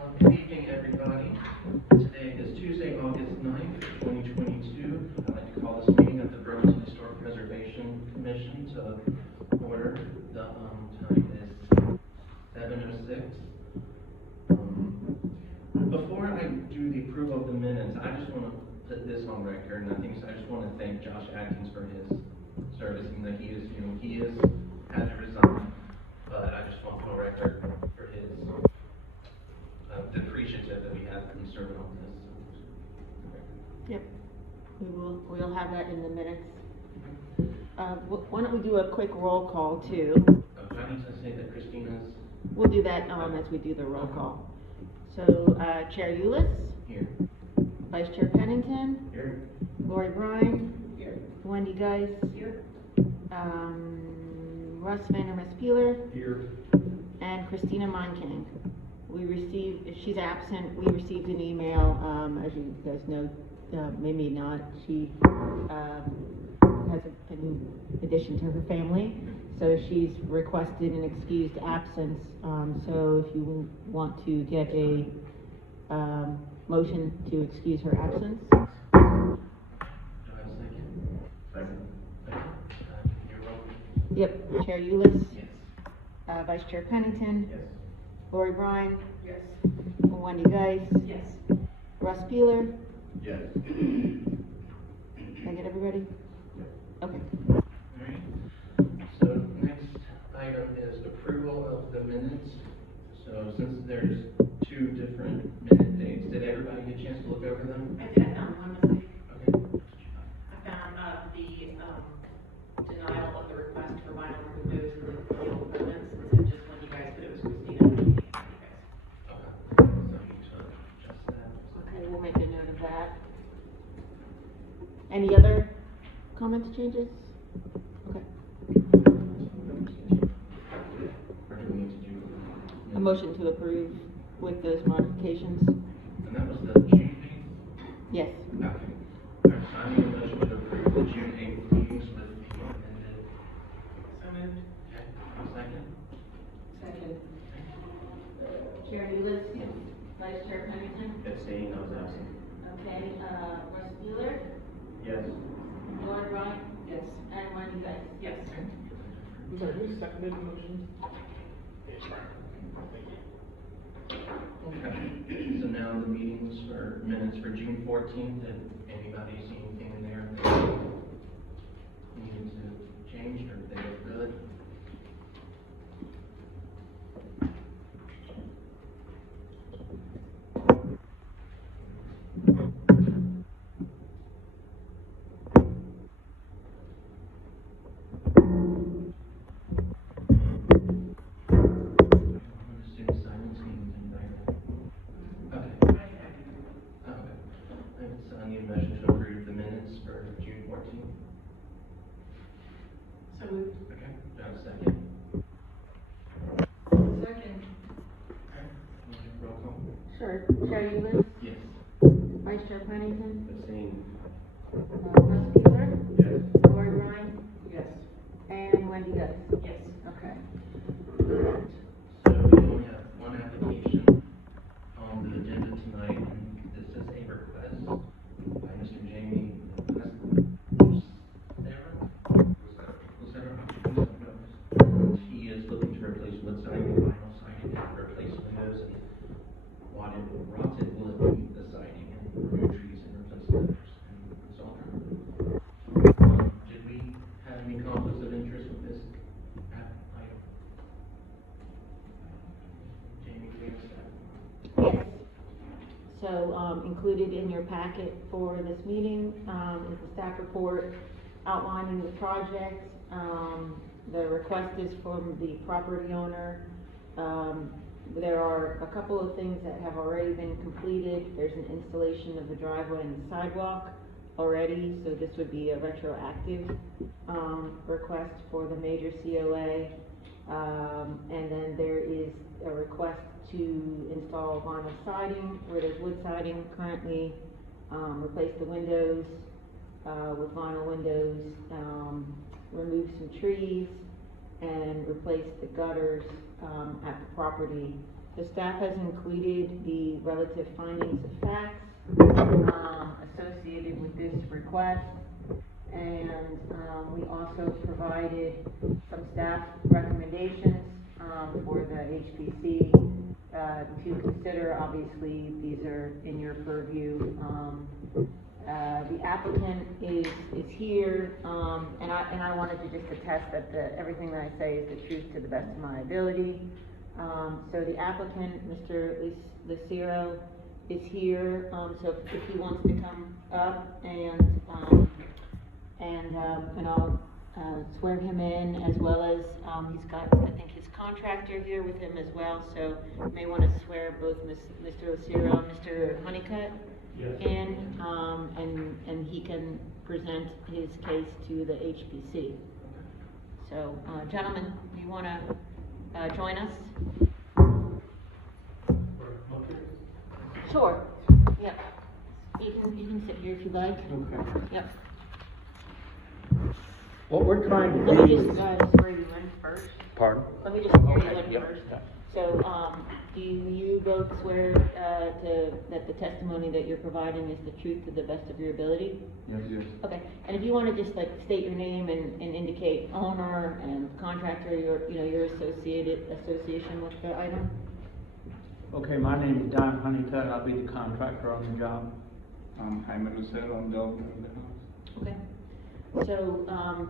Good evening, everybody. Today is Tuesday, August 9th, 2022. I'd like to call this meeting of the Burlington Historic Preservation Commission to order. The time is 7:06. Before I do the approval of the minutes, I just want to put this on record, and I just want to thank Josh Atkins for his service, even though he had to resign, but I just want to put on record for his appreciative that we have for him serving on this. Yep, we'll have that in the minutes. Why don't we do a quick roll call too? Do I need to say that Christina's? We'll do that as we do the roll call. So, Chair Eulis? Here. Vice Chair Pennington? Here. Lori Brine? Here. Wendy Geis? Here. Russ Vandermeer Peeler? Here. And Christina Monking. If she's absent, we received an email, as you guys know, maybe not, she has a new addition to her family, so she's requested an excused absence. So if you want to get a motion to excuse her absence. Do I have a second? Second. You're welcome. Yep, Chair Eulis? Yes. Vice Chair Pennington? Yes. Lori Brine? Yes. Wendy Geis? Yes. Russ Peeler? Yes. Can I get everybody? Yes. Okay. Alright. So next item is approval of the minutes. So since there's two different minute dates, did everybody get a chance to look over them? I did found one mistake. Okay. I found the denial of the request for vinyl windows in the field permits. It said just when you guys, but it was Christina. Okay. So you took just that. Okay, we'll make a note of that. Any other comments, changes? Okay. Or do we need to do? A motion to approve with those modifications? And that was the June 8th? Yes. Okay. Alright, so I need a motion to approve the June 8th meetings with the amended. So moved. Okay, second? Second. Chair Eulis? Yes. Vice Chair Pennington? Abstain, I was absent. Okay, Russ Peeler? Yes. Laura Brine? Yes. And Wendy Geis? Yes. I'm sorry, who seconded the motion? Okay, so now the meetings for minutes for June 14th, did anybody see anything in there that needed to change, or if they look good? I need a motion to approve the minutes for June 14th. So moved. Okay, do I have a second? Second. Okay, roll call. Sure. Chair Eulis? Yes. Vice Chair Pennington? Abstain. Russ Peeler? Yes. Lori Brine? Yes. And Wendy Geis? Yes. Okay. So we only have one application on the agenda tonight, and this is a request by Mr. Jamie He is looking to replace wood siding and vinyl siding, replace windows and rotted wood, the siding, and remove trees and replace gutters and install them. Did we have any conflicts of interest with this item? Jamie, do we have staff? Yes. So, included in your packet for this meeting, is the staff report outlining the project. The request is from the property owner. There are a couple of things that have already been completed. There's an installation of the driveway and the sidewalk already, so this would be a retroactive request for the major COA. And then there is a request to install vinyl siding where there's wood siding currently, replace the windows with vinyl windows, remove some trees, and replace the gutters at the property The staff has included the relative findings of facts, associated with this request. And, we also provided some staff recommendations, for the HPC, to consider. Obviously, these are in your purview. The applicant is here, and I wanted to just attest that everything that I say is the truth to the best of my ability. So the applicant, Mr. Lucero, is here, so if he wants to come up and I'll swear him in, as well as, he's got, I think, his contractor here with him as well, so you may want to swear both Mr. Lucero and Mr. Honeycutt in, and he can present his case to the HPC. So, gentlemen, do you want to join us? Sure. Yep. You can sit here if you like. Okay. Yep. What we're trying to Let me do just is... swear you in first. Pardon? Let me just swear you in Yep. first. So, do you both swear that the testimony that you're providing is the truth to the best of your ability? Yes. Okay. And if you want to just like state your name and indicate owner and contractor, your association with the item. Okay, my name is Don Honeycutt. I'll be the contractor on the job. I'm Jaime Lucero, I'm the owner of the house. Okay. So,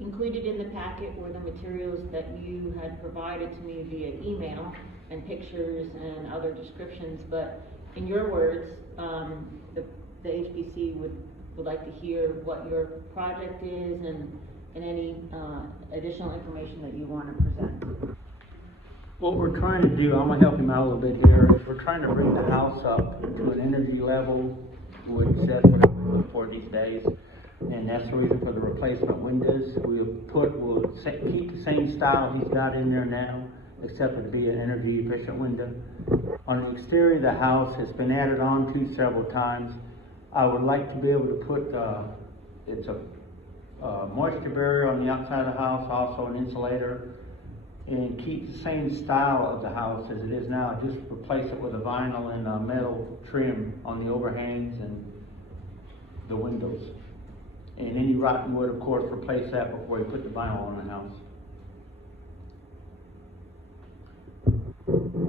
included in the packet were the materials that you had provided to me via email, and pictures and other descriptions, but in your words, the HPC would like to hear what your project is and any additional information that you want to present. What we're trying to do, I'm gonna help him out a little bit here, is we're trying to bring the house up to an energy level, which that's what I'm looking for these days. And that's the reason for the replacement windows. We'll keep the same style he's got in there now, except it'll be an energy efficient window. On the exterior of the house, it's been added on to several times. I would like to be able to put, it's a moisture barrier on the outside of the house, also an insulator, and keep the same style of the house as it is now. Just replace it with a vinyl and a metal trim on the overhangs and the windows. And any rotten wood, of course, replace that before you put the vinyl on the house.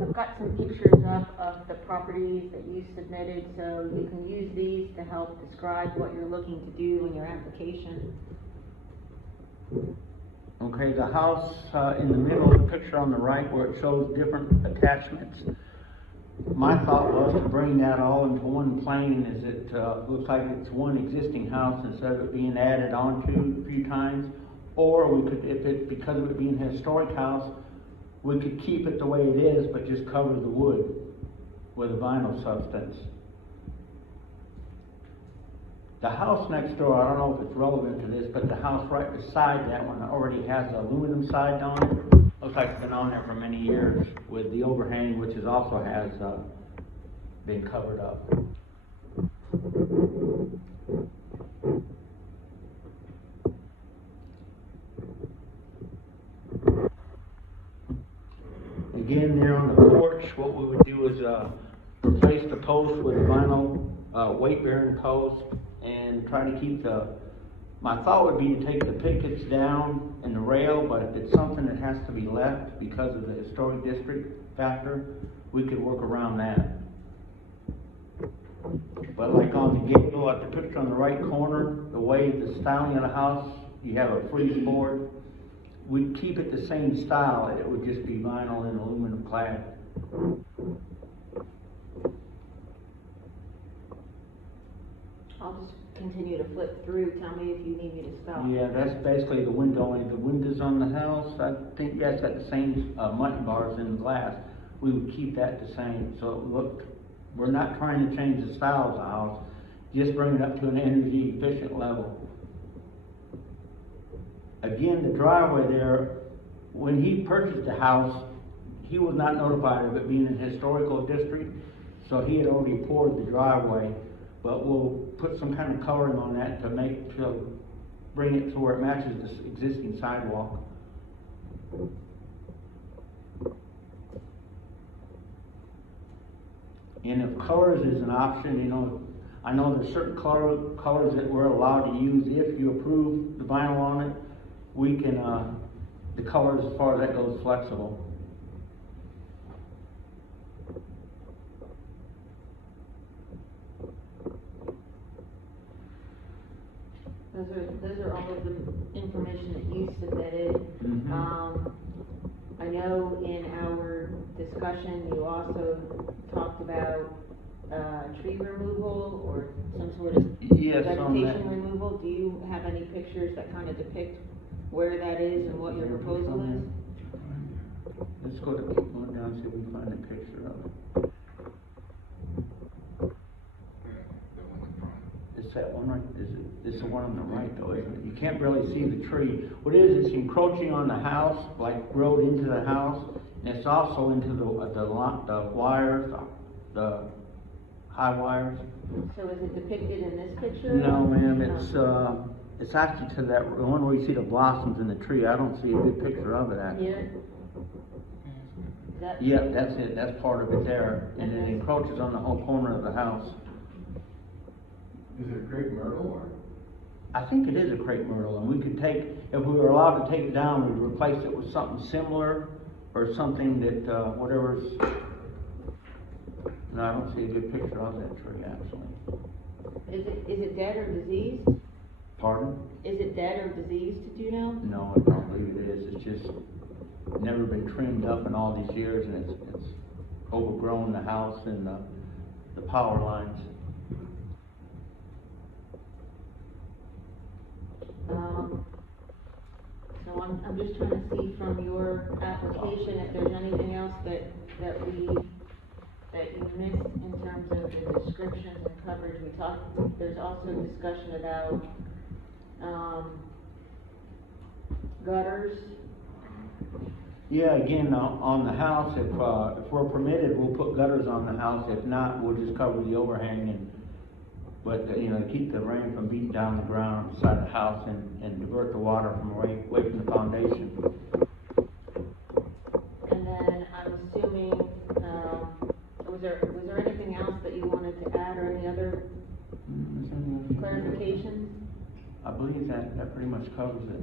I've got some pictures up of the properties that you submitted, so you can use these to help describe what you're looking to do in your application. Okay, the house in the middle of the picture on the right where it shows different attachments. My thought was to bring that all into one plane, as it looks like it's one existing house instead of it being added onto a few times. Or we could, because of it being a historic house, we could keep it the way it is, but just cover the wood with a vinyl substance. The house next door, I don't know if it's relevant to this, but the house right beside that one already has an aluminum side on it. Looks like it's been on there for many years with the overhang, which also has been covered up. Again, there on the porch, what we would do is replace the post with a vinyl weight-bearing post and try to keep my thought would be to take the pickets down and the rail, but if it's something that has to be left because of the historic district factor, we could work around that. But like on the gable at the picture on the right corner, the way the styling of the house, you have a frieze board. We'd keep it the same style, it would just be vinyl and aluminum clad. I'll just continue to flip through. Tell me if you need me to stop. Yeah, that's basically the window. Only the windows on the house, I think you guys got the same mutton bars in the glass. We would keep that the same. So it looked, we're not trying to change the style of the house, just bring it up to an energy efficient level. Again, the driveway there, when he purchased the house, he was not notified of it being an historical district, so he had already poured the driveway. But we'll put some kind of coloring on that to bring it to where it matches this existing sidewalk. And if colors is an option, you know, I know there's certain colors that we're allowed to use if you approve the vinyl on it. We can, the colors as far as that goes, flexible. Those are all of the information that you submitted. Mhm. I know in our discussion, you also talked about, tree removal or some sort of Yes, on that. vegetation removal. Do you have any pictures that kind of depict where that is and what your proposal is? Let's go to keep going down, see if we can find a picture of it. It's that one right, it's the one on the right though, isn't it? You can't really see the tree. What it is, it's encroaching on the house, like road into the house, and it's also into the wires, the high wires. So is it depicted in this picture? No, ma'am, it's actually to that, the one where you see the blossoms in the tree. I don't see a good picture of it actually. Here? Is that? Yeah, that's it, that's part of it there, and it encroaches on the whole corner of the house. Is it a crepe myrtle or? I think it is a crepe myrtle, and we could take, if we were allowed to take it down, we'd replace it with something similar, or something that, whatever's, no, I don't see a good picture of that tree, actually. Is it dead or diseased? Pardon? Is it dead or diseased, do you know? No, I don't believe it is, it's just never been trimmed up in all these years, and it's overgrown the house and the power lines. So I'm just trying to see from your application if there's anything else that you missed in terms of the descriptions and coverage. There's also discussion about, gutters. Yeah, again, on the house, if we're permitted, we'll put gutters on the house. If not, we'll just cover the overhang but, you know, keep the rain from beating down the ground beside the house and divert the water from away from the foundation. And then I'm assuming, was there anything else that you wanted to add or any other clarifications? I believe that pretty much covers it.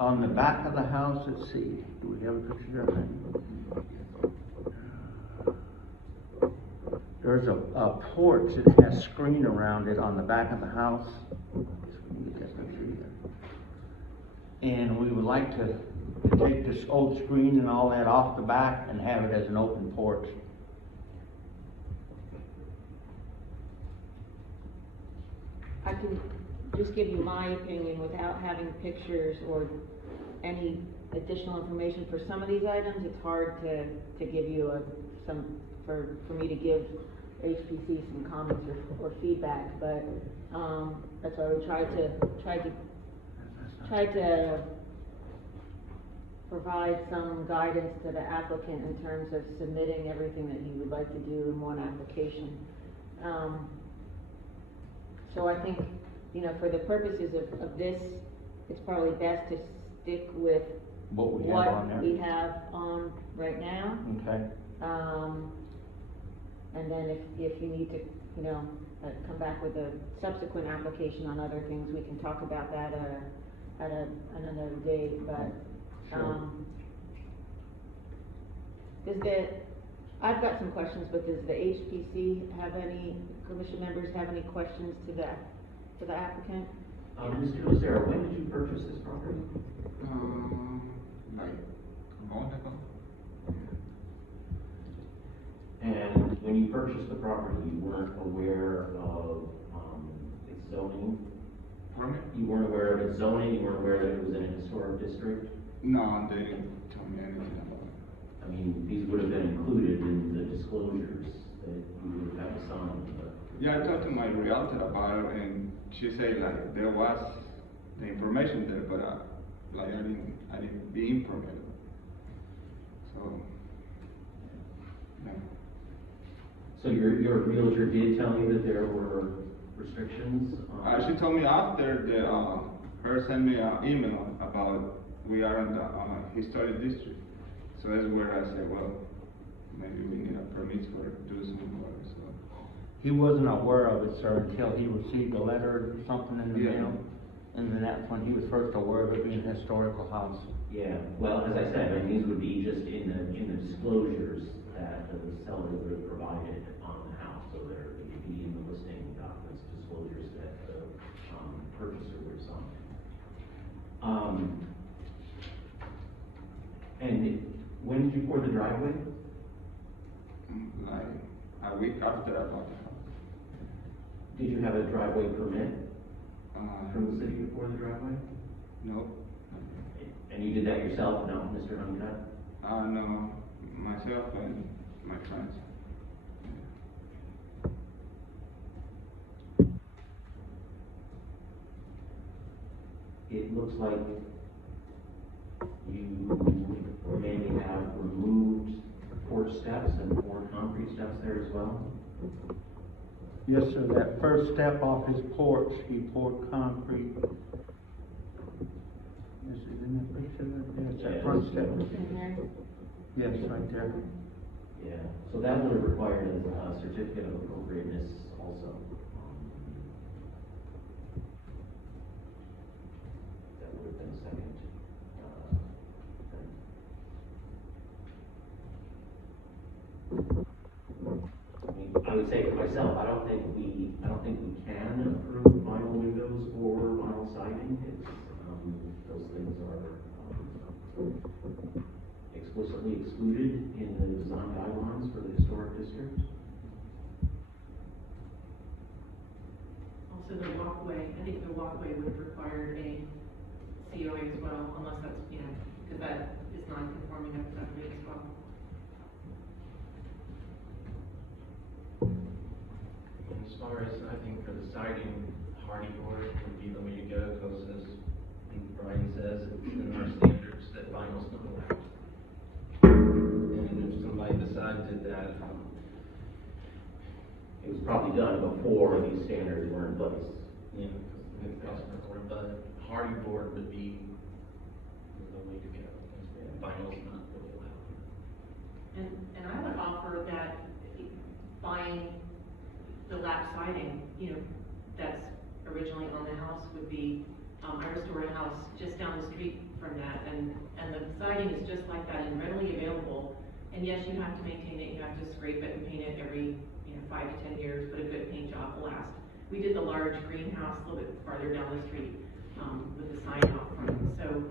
On the back of the house, let's see, do we have a picture of it? There's a porch that has screen around it on the back of the house. I guess we can get that picture here. And we would like to take this old screen and all that off the back and have it as an open porch. I can just give you my opinion without having pictures or any additional information. For some of these items, it's hard to give you for me to give HPC some comments or feedback, but, that's why we try to provide some guidance to the applicant in terms of submitting everything that you would like to do in one application. So I think, you know, for the purposes of this, it's probably best to stick with What we have on there. we have on right now. Okay. And then if you need to, you know, come back with a subsequent application on other things, we can talk about that at another date, but, Sure. I've got some questions, but does the HPC have any, commission members have any questions to the applicant? Mr. Lucero, when did you purchase this property? Like a month ago. And when you purchased the property, you weren't aware of, its zoning? Pardon me? You weren't aware of its zoning, you weren't aware that it was in a historic district? No, they didn't tell me anything about it. I mean, these would have been included in the disclosures that you would have signed, but. Yeah, I talked to my realtor about it, and she said like there was the information there, but like I didn't be informated. So, yeah. So your realtor did tell you that there were restrictions? She told me after that her sent me an email about we are in the historic district. So that's where I said, well, maybe we need a permit for do some work, so. He wasn't aware of it, sir, until he received a letter or something in the Yeah. mail. And then that's when he was first aware of it being a historical house. Yeah, well, as I said, I mean, these would be just in the disclosures that the seller would have provided on the house, so there would be in the listing documents, disclosures that the, purchaser would sign. And when did you pour the driveway? Like a week after I bought the house. Did you have a driveway permit from the Uh, city to pour the driveway? no, And you did that yourself, no, Mr. Huncutt? no, myself and my friends. It looks like you maybe have removed porch steps and poured concrete steps there as well? Yes, sir, that first step off his porch, he poured concrete. Is it in that picture right there? It's that front step. In there. Yes, right there. Yeah, so that would have required a certificate of appropriateness also. That would have been a second, thing. I mean, I would say for myself, I don't think we can approve vinyl windows or vinyl siding. It's, those things are, explicitly excluded in the design guidelines for the historic district. Also, the walkway, I think the walkway would require a COA as well, unless that's, because that is non-conforming up that way as well. As far as, I think for the siding, hardy board would be the way to go, because as Brian says, it's in our standards that vinyl's not allowed. And if somebody decided that, It was probably done before these standards were in place. you know, because it's customer board, but hardy board would be the way to go. Vinyl's not really allowed. And I would offer that buying the lap siding, that's originally on the house would be, I restored a house just down the street from that, and the siding is just like that and readily available. And yes, you have to maintain it, you have to scrape it and paint it every, 5 to 10 years, but a good paint job will last. We did the large greenhouse a little bit farther down the street, with the sign out front. So,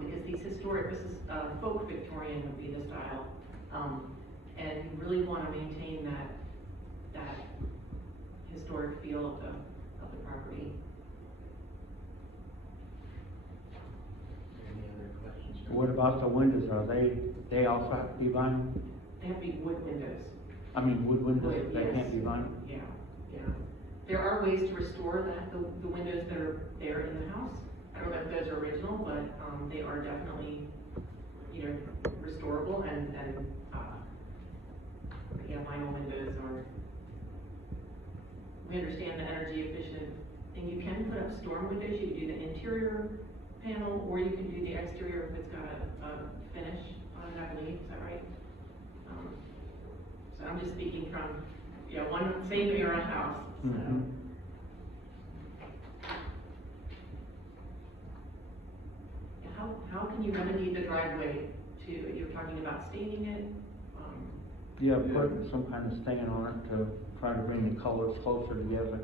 because these historic, this is, folk Victorian would be the style. And you really wanna maintain that historic feel of the property. Any other questions? What about the windows? Are they also have to be vinyl? They have to be wood windows. I mean, wood windows, Wood, they yes. can't be vinyl? Yeah. There are ways to restore the windows that are there in the house. I don't know if those are original, but, they are definitely, restorable and, vinyl windows are, we understand the energy efficient, and you can put up storm windows. You can do the interior panel, or you can do the exterior if it's got a finish on it, I believe, is that right? So I'm just speaking from, one same era house, so. Mhm. How can you remedy the driveway you're talking about staining it? Yeah, put some kind of stain on it to try to bring the colors closer together.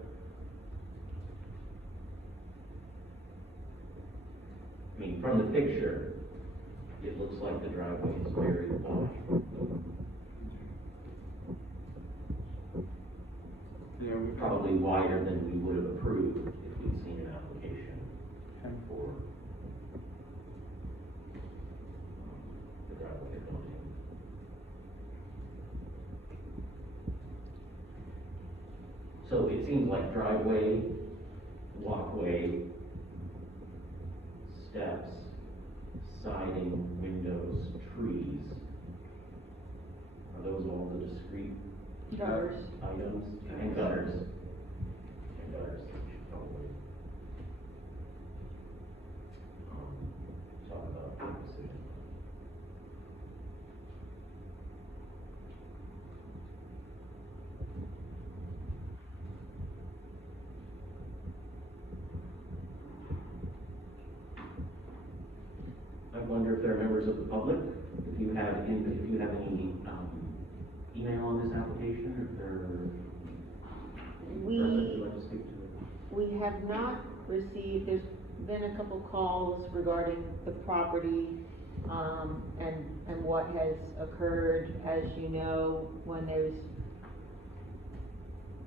I mean, from the picture, it looks like the driveway is very wide. Yeah, we Probably wider than we would have approved if we'd seen an application for the driveway building. So it seems like driveway, walkway, steps, siding, windows, trees. Are those all the discrete Gutters. items? And gutters. And gutters, we should probably, talk about the decision. of the public, if you have any, email on this application, if there, We, would like to speak to it. we have not received, there's been a couple calls regarding the property, and what has occurred. As you know, when there's,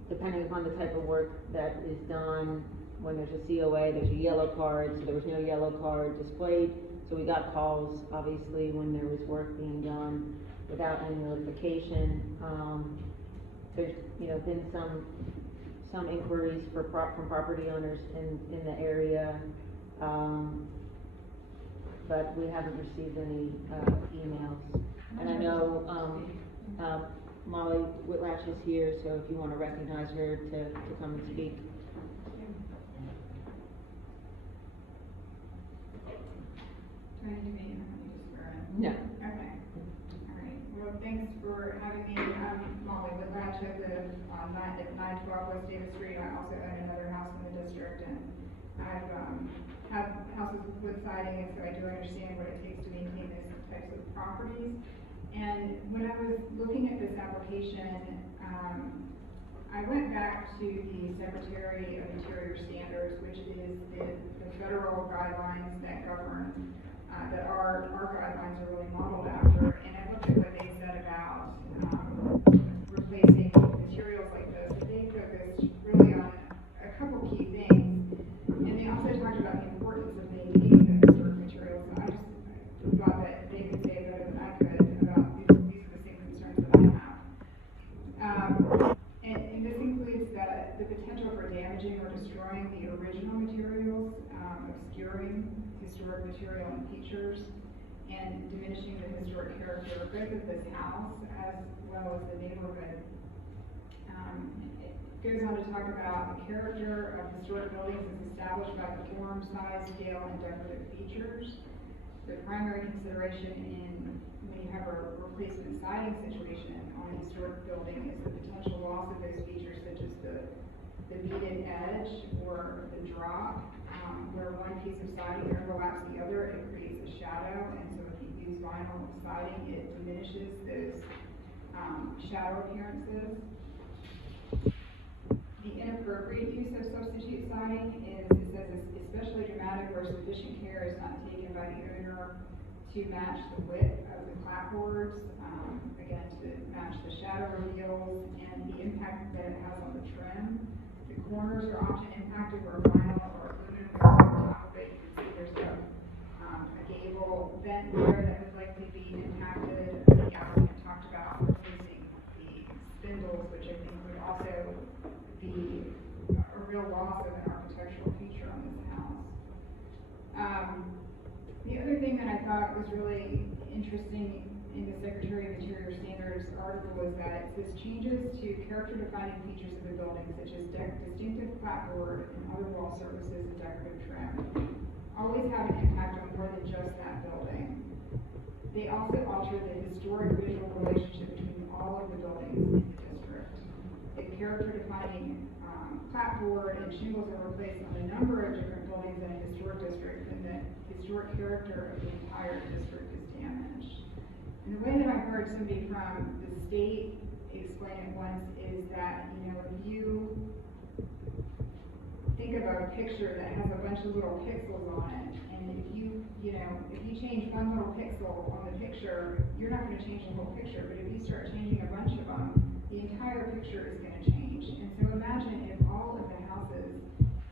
depending upon the type of work that is done, when there's a COA, there's a yellow card, so there was no yellow card displayed. So we got calls, obviously, when there was work being done without any notification. There's, been some inquiries from property owners in the area, but we haven't received any, emails. And I know, Molly Whitlatch is here, so if you wanna recognize her to come and speak. Do I need to be, I don't need to swear in? No. Okay, all right, well, thanks for having me, I'm Molly Whitlatch, I live on 912 West Davis Street, I also own another house in the district, and I've, have houses with wood siding, and so I do understand what it takes to maintain those types of properties. And when I was looking at this application, I went back to the Secretary of Interior Standards, which is the federal guidelines that govern, that our guidelines are really modeled after. And I looked at what they said about replacing materials like this. They focused really on a couple key things. And they also talked about the importance of maintaining the historic materials. So I just thought that they could say it better than I could about these are the same concerns that I have. And this includes the potential for damaging or destroying the original materials, obscuring historic material and features, and diminishing the historic character both of this house as well as the neighborhood. It goes on to talk about the character of historic buildings is established by the form, size, scale, and decorative features. The primary consideration when you have a replacement siding situation on a historic building is the potential loss of those features, such as the beaded edge or the drop, where one piece of siding overlaps the other, it creates a shadow, and so if you use vinyl siding, it diminishes those shadow appearances. The inappropriate use of substitute siding is, it says, especially dramatic where sufficient care is not taken by the owner to match the width of the clapboards, again, to match the shadow reveals and the impact that it has on the trim. The corners are often impacted where vinyl or aluminum goes on top of it. You can see there's a gable vent there that would likely be impacted. The applicant talked about replacing the spindles, which I think would also be a real loss of an architectural feature on this house. The other thing that I thought was really interesting in the Secretary of Interior Standards article was that it says changes to character-defining features of the building, such as distinctive clapboard and other wall surfaces and decorative trim, always have an impact on more than just that building. They also alter the historic visual relationship between all of the buildings in the district. The character-defining clapboard and shingles are replaced on a number of different buildings in a historic district, and the historic character of the entire district is damaged. And the way that I heard somebody from the state explain it once is that, if you think of a picture that has a bunch of little pixels on it, and if you change one little pixel on the picture, you're not going to change the whole picture, but if you start changing a bunch of them, the entire picture is going to change. And so imagine if all of the houses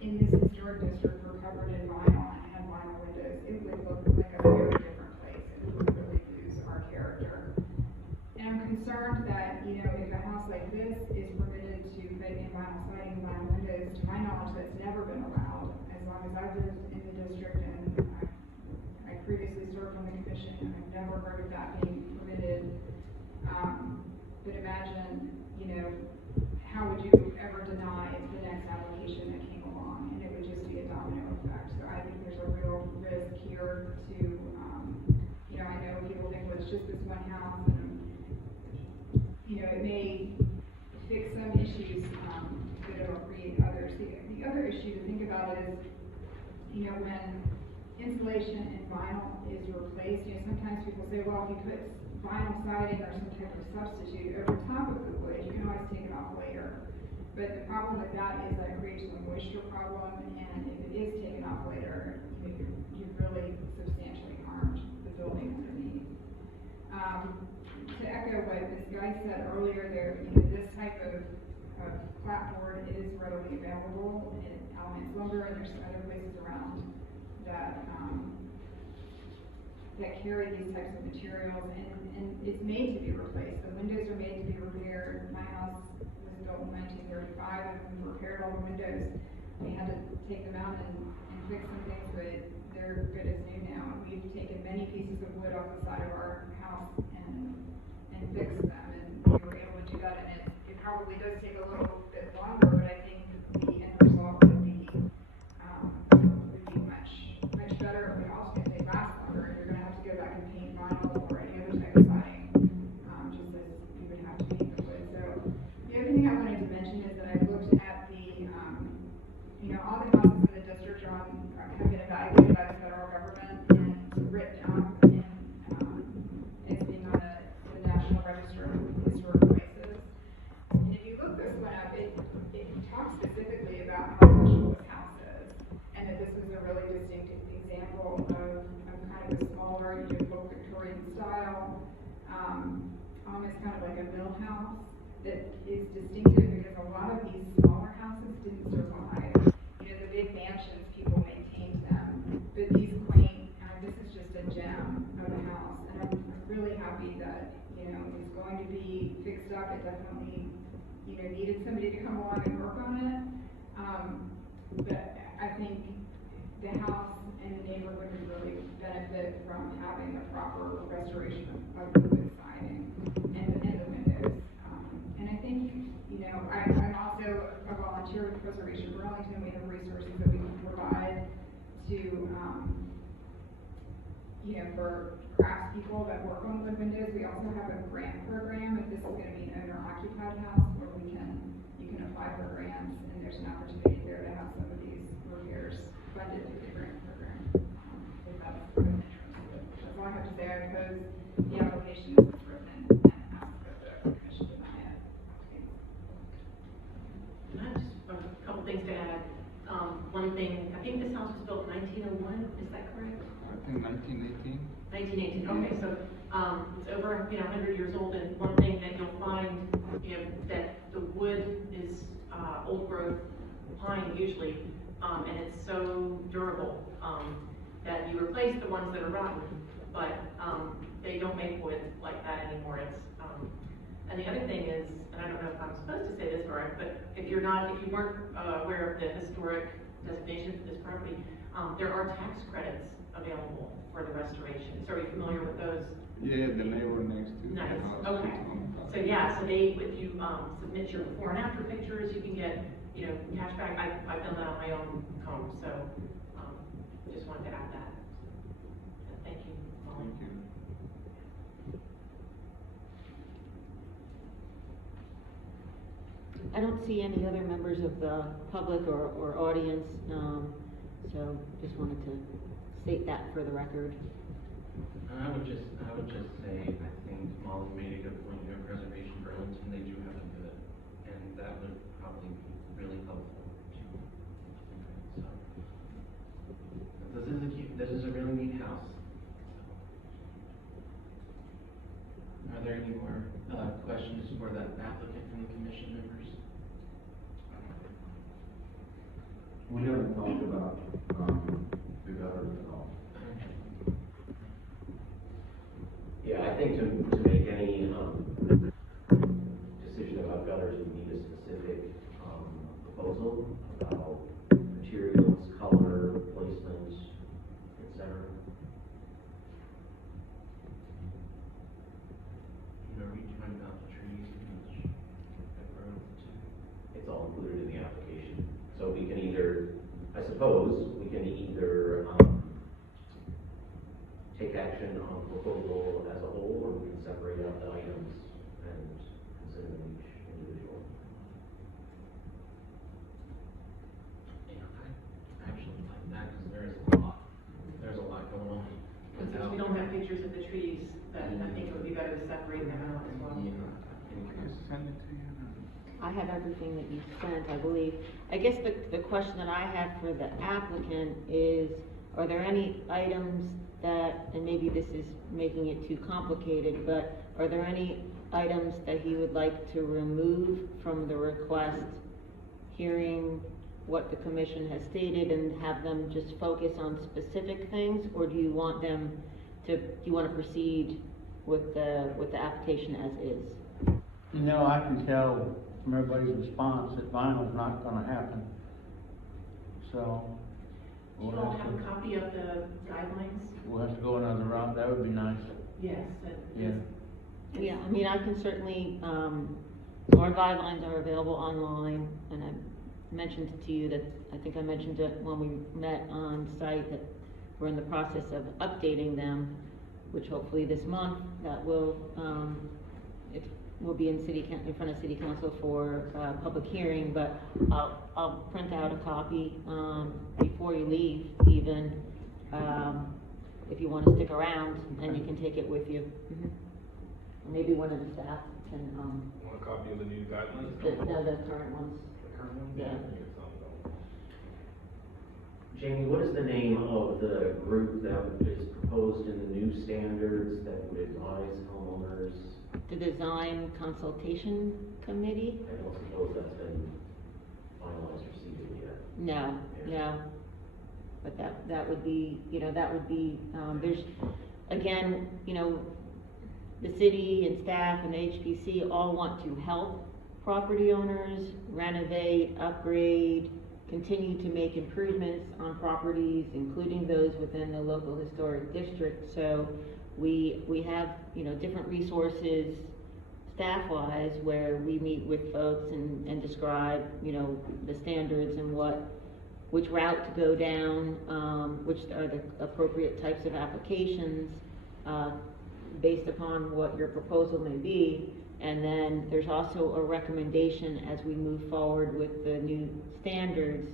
in this historic district were covered in vinyl and had vinyl windows, it would look like a very different place. It would really lose our character. And I'm concerned that, if a house like this is permitted to put in vinyl siding and vinyl windows, to my knowledge, that's never been allowed. As long as I've lived in the district, and I previously served on the commission, I've never heard of that being permitted. But imagine, how would you ever deny the next application that came along? And it would just be a domino effect. So I think there's a real risk here to, I know people think, well, it's just this one house, and, it may fix some issues, but it'll create others. The other issue to think about is, when insulation and vinyl is replaced, sometimes people say, well, if you put vinyl siding or some type of substitute over top of the wood, you can always take it off later. But the problem with that is that it creates a moisture problem, and if it is taken off later, you've really substantially harmed the building underneath. To echo what this guy said earlier, this type of clapboard is readily available in Alamance Lumber, and there's other places around that that carry these types of materials, and it's made to be replaced. The windows are made to be repaired. My house was built in 1935, and we repaired all the windows. We had to take them out and fix some things, but they're good as new now. We've taken many pieces of wood off the side of our house and fixed them, and we were able to do that, and it probably does take a little bit longer, but I think the end result would be much better. It also going to last longer. You're going to have to go back and paint vinyl or any other type of siding, just as you would have to paint the wood. So the other thing I wanted to mention is that I looked at all the houses in the district have been evaluated by the federal government and written up as being on the National Register of Historic Places. And if you look this one up, it talks specifically about how special this house is, and that this was a really distinct example of kind of a smaller, folk Victorian style, almost kind of like a mill house that is distinctive because a lot of these smaller houses didn't survive. The big mansions, people maintained them, but these quaint, this is just a gem of a house, and I'm really happy that, it's going to be fixed up. It definitely, needed somebody to come along and work on it, but I think the house and the neighborhood would really benefit from having a proper restoration of the wood siding and the windows, and I think, I'm also a volunteer with Preservation Burlington. We have resources that we can provide to, for craftspeople that work on wood windows. We also have a grant program if this is going to be an owner-occupied house where you can apply for grants, and there's an opportunity there to have some of these repairs funded through the grant program. If that's of interest. That's all I have to say. I oppose the application as it's written and ask that the commission deny it. I have just a couple things to add. One thing, I think this house was built in 1901, is that correct? I think 1918. 1918, okay, so, it's over, 100 years old, and one thing that you'll find, that the wood is, old growth pine usually, and it's so durable, that you replace the ones that are rotten, but, they don't make wood like that anymore. It's, and the other thing is, and I don't know if I'm supposed to say this or not, but if you weren't aware of the historic designation for this property, there are tax credits available for the restoration. So are you familiar with those? Yeah, the neighbor next to Nice. the house. Okay. So yeah, so if you submit your before and after pictures, you can get, cash back. I've done that on my own home, so just wanted to add that. Thank you, Molly. Thank you. I don't see any other members of the public or audience, so just wanted to state that for the record. I would just say, I think Molly made a good point, Preservation Burlington, they do have to do it, and that would probably be really helpful too. So, this is a really neat house. Are there any more questions for the applicant from the commission members? We haven't talked about the gutters at all. Yeah, I think to make any decision about gutters, we need a specific proposal about materials, color, placement, etc. Are we talking about the trees that grow too? It's all included in the application. So we can either, I suppose, we can either take action on the proposal as a whole, or we can separate out the items and consider them each individual. Yeah, I actually like that because there's a send it to you? I have everything that you sent, I believe. I guess the question that I have for the applicant is, are there any items that, and maybe this is making it too complicated, but are there any items that he would like to remove from the request, hearing what the commission has stated and have them just focus on specific things, or do you want them to, do you want to proceed with the application as is? No, I can tell from everybody's response that vinyl's not gonna happen. So, Do you all have a copy of the guidelines? we'll have to go another route, that would be nice. Yes. Yeah. Yeah, I mean, I can certainly, our guidelines are available online, and I mentioned to you that, I think I mentioned it when we met on site, that we're in the process of updating them, which hopefully this month, that will, it will be in in front of city council for, public hearing, but I'll print out a copy, before you leave even, if you wanna stick around, and you can take it with you. Mhm. Maybe one of the staff can, Want a copy of the new guidelines? the current ones. The current ones? Yeah. I think it's on the- Jamie, what is the name of the group that is proposed in the new standards that would advise homeowners? The Design Consultation Committee? I don't suppose that's been finalized or seated yet. No, no. But that would be, there's, again, the city and staff and HPC all want to help property owners renovate, upgrade, continue to make improvements on properties, including those within the local historic district. So we have, different resources staff-wise where we meet with folks and describe, the standards and which route to go down, which are the appropriate types of applications, based upon what your proposal may be. And then there's also a recommendation as we move forward with the new standards,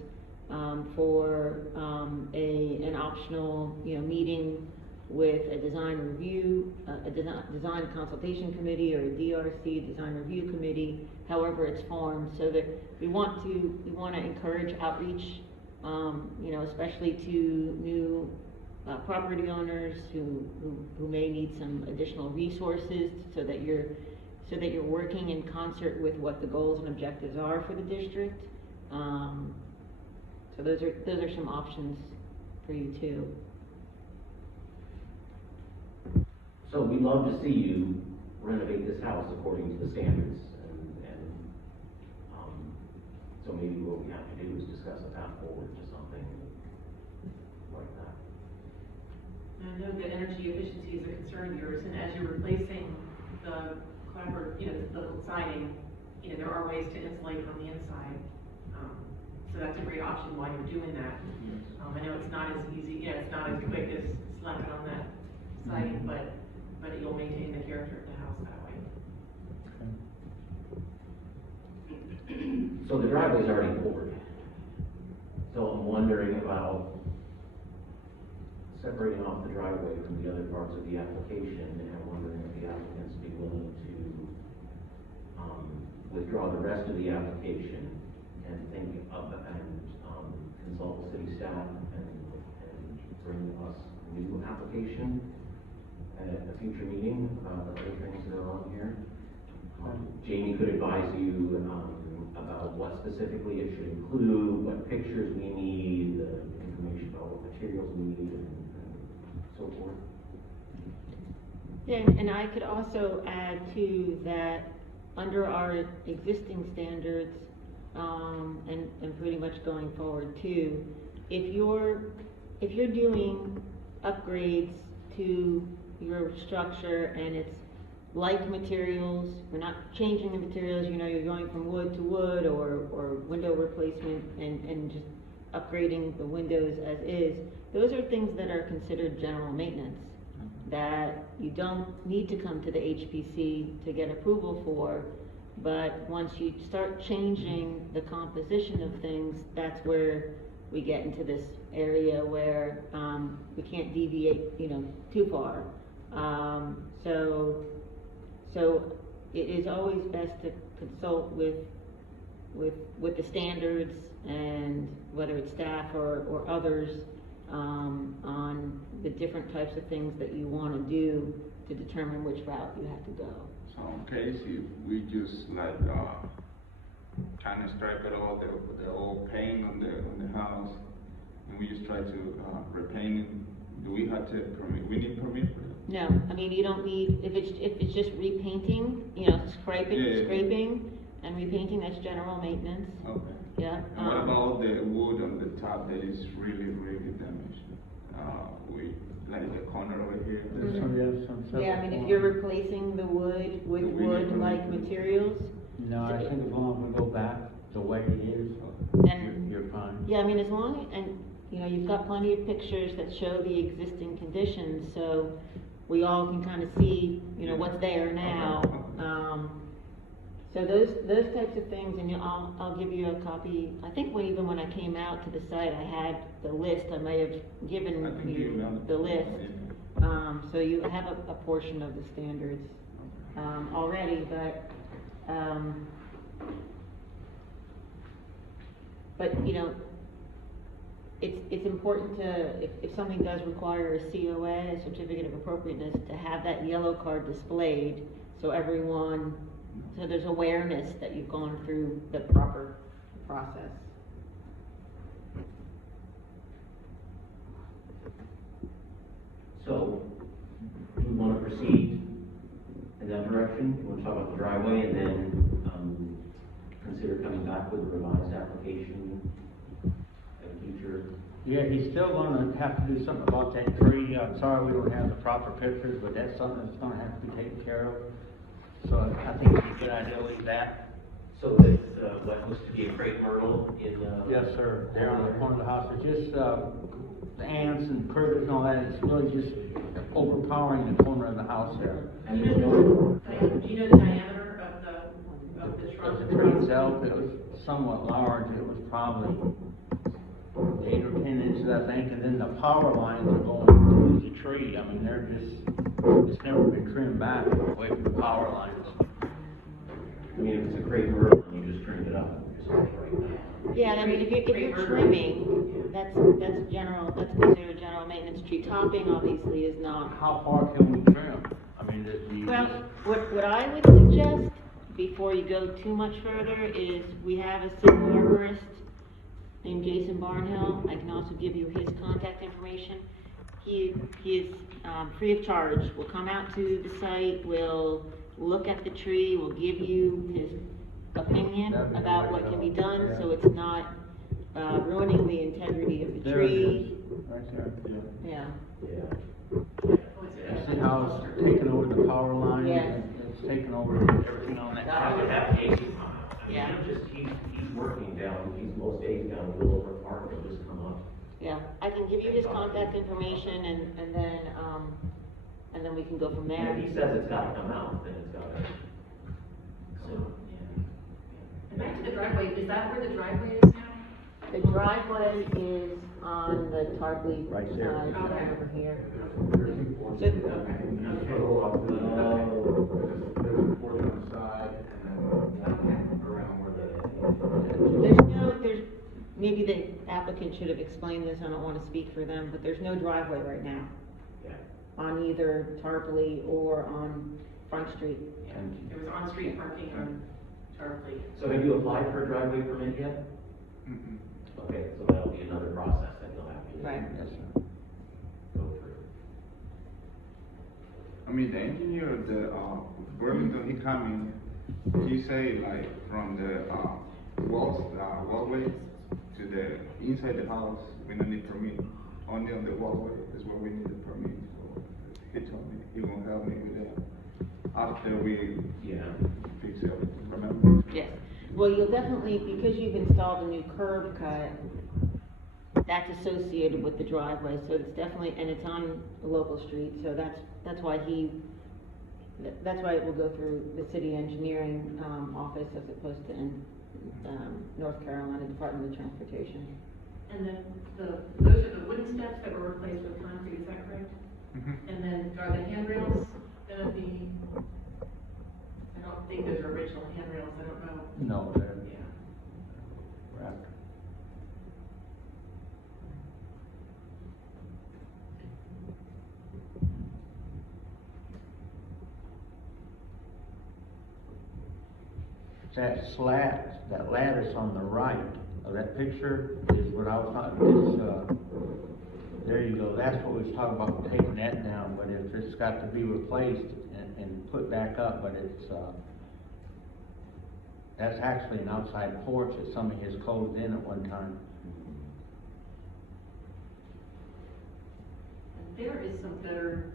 for, an optional, meeting with a design review, a design consultation committee, or a DRC, design review committee, however it's formed, so that we want to encourage outreach, especially to new property owners who may need some additional resources, so that you're working in concert with what the goals and objectives are for the district. So those are some options for you too. So we'd love to see you renovate this house according to the standards, so maybe what we have to do is discuss a path forward to something like that. I know that energy efficiency is a concern of yours, and as you're replacing the clapboard, the siding, there are ways to insulate from the inside. So that's a great option while you're doing that. I know it's not as easy, it's not as quick as slapping on that siding, but you'll maintain the character of the house that way. So the driveway's already poured. So I'm wondering about separating off the driveway from the other parts of the application, and I'm wondering if the applicants be willing to withdraw the rest of the application and think of, and consult the city staff and bring us a new application at a future meeting about the other things that are on here. Jamie could advise you about what specifically it should include, what pictures we need, the information about what materials we need, and so forth. Yeah, and I could also add too that under our existing standards, and pretty much going forward too, if you're doing upgrades to your structure and it's like materials, we're not changing the materials, you're going from wood to wood or window replacement and just upgrading the windows as is, those are things that are considered general maintenance that you don't need to come to the HPC to get approval for. But once you start changing the composition of things, that's where we get into this area where we can't deviate, too far. So it is always best to consult with the standards and whether it's staff or others, on the different types of things that you want to do to determine which route you have to go. So in case if we just like, kind of stripe it all, the old paint on the house, and we just try to, repaint it, do we have to permit, we need permit for that? No, I mean, you don't need, if it's just repainting, you know, Yeah. scraping and repainting, that's general maintenance, Okay. yeah. And what about the wood on the top that is really, really damaged? Like the corner over here? there's So, some- yeah, some Yeah, I mean, if you're replacing the wood with Do we need wood-like permit? materials, No, I think as long as we go back the way it is, then, you're fine. yeah, I mean, as long, and, you know, you've got plenty of pictures that show the existing conditions, so we all can kind of see, you know, what's there now. So those types of things, and I'll give you a copy. I think even when I came out to the site, I had the list. I may have given I think you emailed it. the list. Yeah. So you have a portion of the standards already, but you know, it's important to, if something does require a COA, a certificate of appropriateness, to have that yellow card displayed, so there's awareness that you've gone through the proper process. So, do we want to proceed in that direction? You want to talk about the driveway and then, consider coming back with a revised application at a future? Yeah, he's still gonna have to do something about that tree. I'm sorry we don't have the proper pictures, but that's something that's gonna have to be taken care of. So I think it'd be a good idea to leave that. So this, what looks to be a crepe myrtle in, Yes, sir. There on the corner of the house, it's just, the ants and critters and all that, it's really just overpowering the corner of the house there. Do you know the diameter of the trunk? Of the tree itself, it was somewhat large, it was probably 8 or 10 inches, I think, and then the power lines are going through the tree. I mean, it's never been trimmed back away from the power lines. I mean, if it's a crepe myrtle and you just trimmed it up, just like right now. Yeah, and I mean, if you're trimming, that's considered general maintenance. Tree topping obviously is not. How far can we trim? I mean, Well, what I would suggest, before you go too much further, is we have a city arborist named Jason Barnhill. I can also give you his contact information. He is free of charge. Will come out to the site, will look at the tree, will give you his opinion That'd be about great. what can be done, Yeah. so it's not ruining the integrity of the There it tree. is, right there, yeah. Yeah. Yeah. You see how it's taken over the power line? Yes. It's taken over everything on that. I would have Casey come out. I mean, Yeah. he's working down, he's most days down the Willow Park, he'll just come up. Yeah, I can give you his contact information and then we can go from there. And if he says it's gotta come out, then it's gotta. So, yeah. And back to the driveway, is that where the driveway is now? The driveway is on the Tarpley Right there. side, Okay. over here. There's a portion on the side and then around where There's, maybe the applicant should have explained this, I don't wanna speak for them, but there's no driveway right now Yeah. on either Tarpley or on Front Street. Yeah, there was on-street parking on Tarpley. So have you applied for a driveway permit yet? Mm-mm. Okay, so that'll be another process that you'll have to. Right. Yes, sir. Go through. I mean, the engineer, Burlington, he come in, he say like from the, walkway to the inside the house, we don't need permit. Only on the walkway is where we need the permit, so he told me, he won't help me with that. After we Yeah. fix it, remember? Yes, well, you'll definitely, because you've installed a new curb cut, that's associated with the driveway, so it's definitely, and it's on a local street, so that's why it will go through the city engineering, office as opposed to North Carolina Department of Transportation. And then those are the wooden steps that were replaced with concrete, is that correct? Mhm. And then are the handrails gonna be, I don't think those are original handrails, I don't know. No, they're Yeah. wrapped. That slat, that lattice on the right of that picture is what I was talking, there you go, that's what we was talking about, taking that down, but it's got to be replaced and put back up, but that's actually an outside porch that somebody has closed in at one time. There is some gutter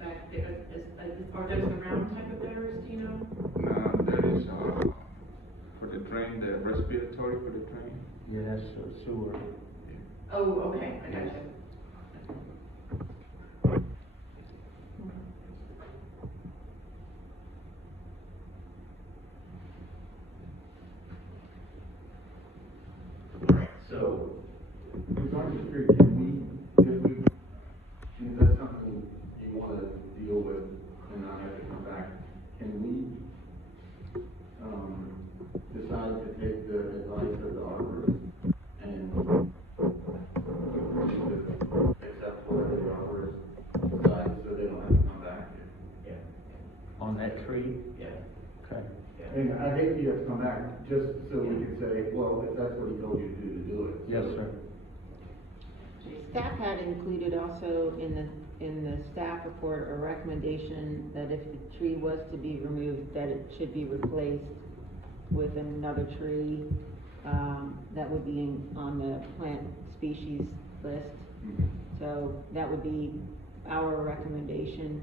back there, are those the round type of gutters, do you know? No, there is, for the drain, the respiratory for the drain. Yeah, that's sewer. Oh, okay, I got you. So, Regarding the street, can we, if that's something you wanna deal with and not have to come back, can we, decide to take the advice of the arborist and accept whatever the arborist decides so they don't have to come back? yeah, On that tree? yeah, Okay. yeah. And I hate for you to come back just so we can say, well, if that's what he told you to do it. Yes, sir. Staff had included also in the staff report a recommendation that if the tree was to be removed, that it should be replaced with another tree, that would be on the plant species list. So that would be our recommendation,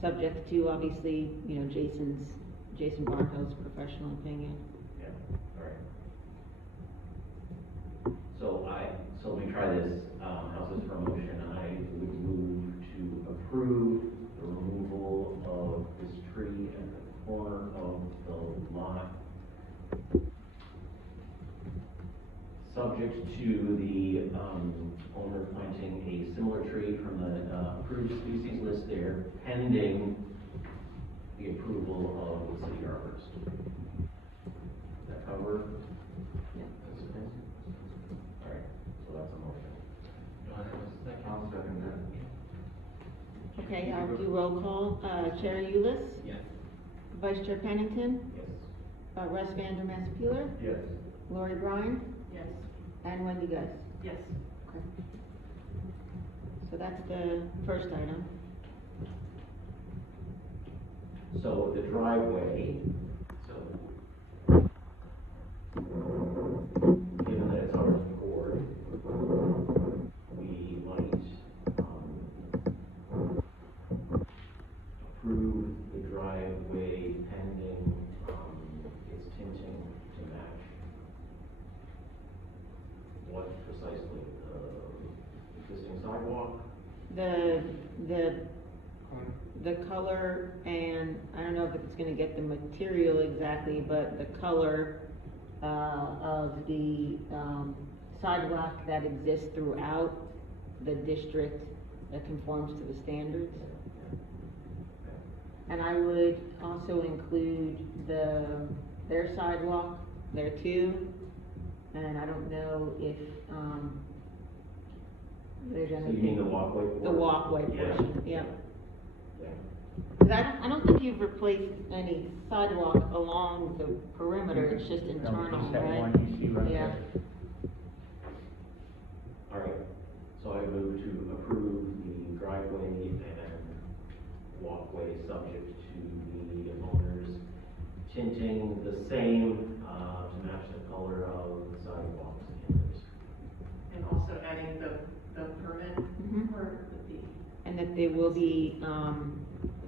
subject to obviously, Jason Barnhill's professional opinion. Yeah, all right. So let me try this, how's this for a motion? I would move to approve the removal of this tree at the corner of the lot, subject to the, owner planting a similar tree from the, approved species list there, pending the approval of the city arborist. Does that cover? Yeah. All right, so that's a motion. Do I have a second? I'll second that. Okay, I'll do roll call. Chair Ulis, Yes. Vice Chair Pennington, Yes. Russ Vander Massapuler, Yes. Lori Bryan, Yes. and Wendy Guss. Yes. Okay. So that's the first item. So the driveway, given that it's ours to board, we might, approve the driveway pending, its tinting to match what precisely, existing sidewalk? The color, and I don't know if it's gonna get the material exactly, but the color, of the, sidewalk that exists throughout the district that conforms to the standards. And I would also include their sidewalk there too, and I don't know if, there's So anything. you mean the walkway? The walkway Yeah. portion, yeah. Yeah. Cause I don't think you've replaced any sidewalk along the perimeter, it's just internal, Just that right? one you see right Yeah. there. All right, so I move to approve the driveway and walkway subject to the owner's tinting the same, to match the color of the sidewalks and hinders. And also adding the permit Mhm. for the, And that they will be,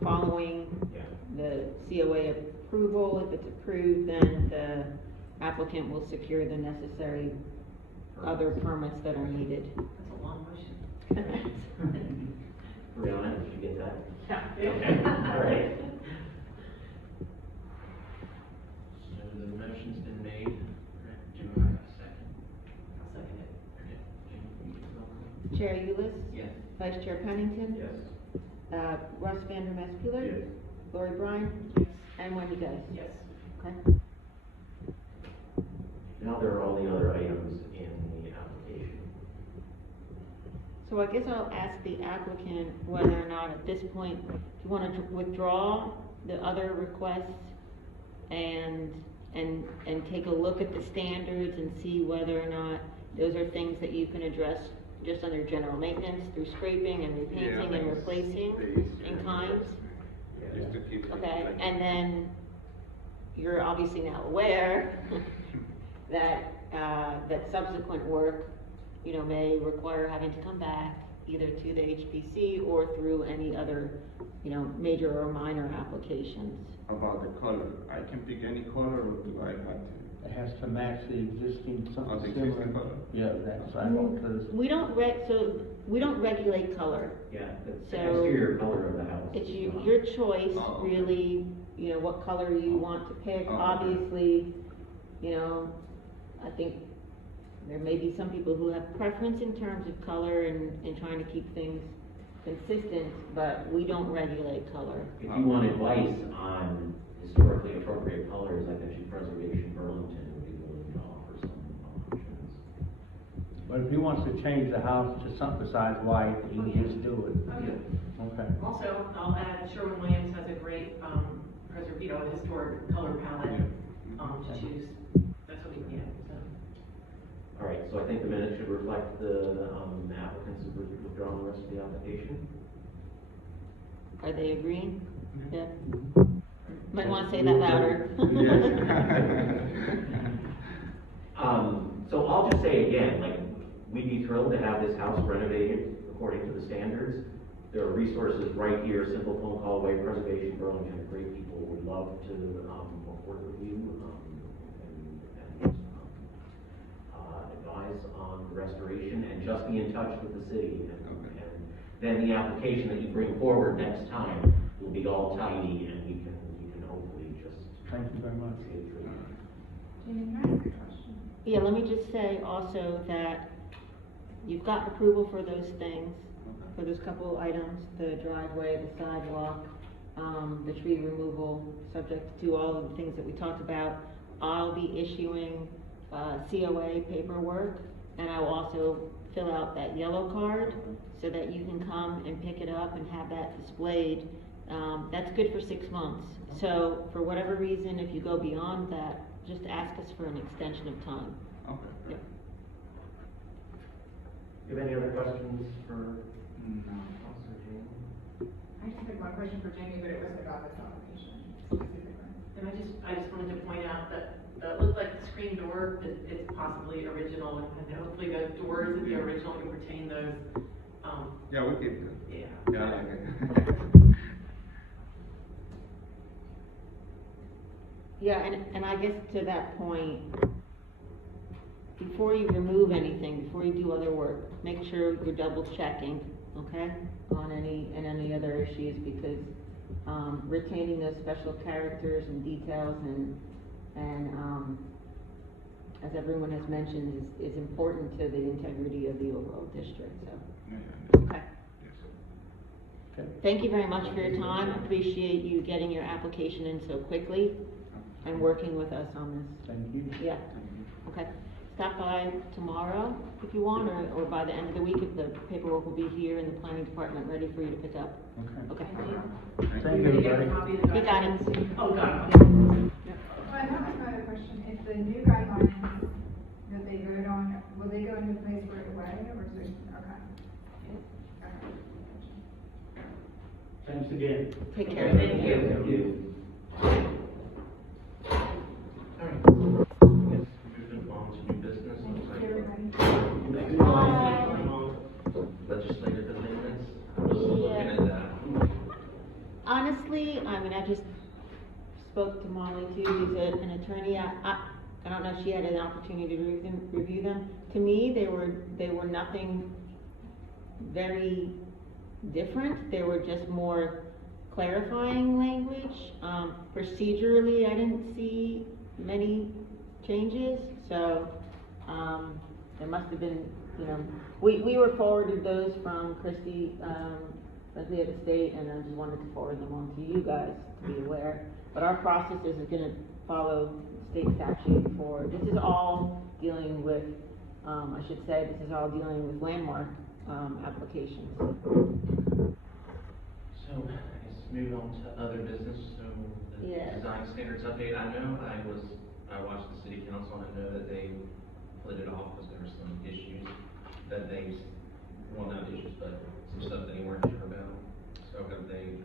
following Yeah. the COA approval. If it's approved, then the applicant will secure the necessary other permits that are needed. that's a long motion. Brianna, did you get that? Yeah. Okay, all right. So the motion's been made, do I have a second? I'll second it. Okay, Jane, you can roll call. Chair Ulis, Yes. Vice Chair Pennington, Yes. Russ Vander Massapuler, Yes. Lori Bryan? Yes. And Wendy Guys? Yes. Okay. Now there are all the other items in the application. So I guess I'll ask the applicant whether or not at this point, if you want to withdraw the other requests and take a look at the standards and see whether or not those are things that you can address just under general maintenance through scraping and repainting and replacing in kinds. Just to keep it Okay, like- and then you're obviously now aware that, that subsequent work, you know, may require having to come back either to the HPC or through any other, you know, major or minor applications. About the color, I can pick any color, or do I have to? It has to match the existing, Oh, something the similar. existing color. Yeah, that sidewalk, because We don't we don't regulate color. Yeah, the So- exterior color of the house. It's is not- your choice, Oh, okay. really, you know, what color you want to pick. Oh, okay. Obviously, you know, I think there may be some people who have preference in terms of color and trying to keep things consistent, but we don't regulate color. If you want advice on historically appropriate colors, I bet you Preservation Burlington would be willing to offer some options. but if he wants to change the house to something besides white, he can just do it. Oh, yeah. Okay. Also, I'll add, Sherwin-Williams has a great, historic color palette, to choose. That's what we, yeah, so. All right, so I think the minutes should reflect the applicants who withdrawn the rest of the application. Are they agreeing? Mm-hmm. Yeah. Might wanna say that louder. So I'll just say again, like, we'd be thrilled to have this house renovated according to the standards. There are resources right here, simple phone call away, Preservation Burlington, great people, would love to, work with you, and advise on the restoration, and just be in touch with the city. And then the application that you bring forward next time will be all tidy, and we can hopefully just Thank you very much. see it through. Jamie, can I ask a question? Yeah, let me just say also that you've got approval for those things, for those couple items, the driveway, the sidewalk, the tree removal, subject to all of the things that we talked about. I'll be issuing, COA paperwork, and I will also fill out that yellow card so that you can come and pick it up and have that displayed. That's good for 6 months. So for whatever reason, if you go beyond that, just ask us for an extension of time. Okay. Yep. Do you have any other questions for No. Officer Jane? I just had one question for Jamie, but it wasn't about this application specifically. And I just wanted to point out that, it looked like the screen door, it's possibly original, and hopefully the doors of the original can retain those, Yeah, we keep it. yeah. Yeah, I like it. Yeah, and I guess to that point, before you remove anything, before you do other work, make sure you're double checking, okay? On any other issues, because, retaining those special characters and details and, as everyone has mentioned, is important to the integrity of the overall district, so, Yeah. okay. Yes, sir. Okay. Thank you very much for your time. Appreciate you getting your application in so quickly and working with us on this. Thank you. Yeah, okay. Stop by tomorrow if you want, or by the end of the week, if the paperwork will be here in the planning department, ready for you to pick up. Okay. Okay. Thank You're you, gonna get a everybody. copy of the He got it. documents? Oh, got it. Well, that was my other question, if the new guidelines that they vote on, will they go into place right away, or is it, okay? Okay. Thanks again. Take Okay, care. thank you. Thank you. All right. Moving on to new business. Thank Looks you, like everybody. next Bye. legislative amendments. I was looking at that. Honestly, I mean, I just spoke to Molly too, who's an attorney. I don't know if she had an opportunity to review them. To me, they were nothing very different. They were just more clarifying language. Procedurally, I didn't see many changes, so, there must have been, you know, we were forwarded those from Christy, Leslie at the state, and I just wanted to forward them on to you guys to be aware. But our process is gonna follow state statute for, this is all dealing with, I should say, this is all dealing with landmark, applications. So, I guess moving on to other business, so the Yeah. design standards update, I watched the city council, and I know that they put it off because there were some issues that they, well, not issues, but some stuff that they weren't sure about, so have they?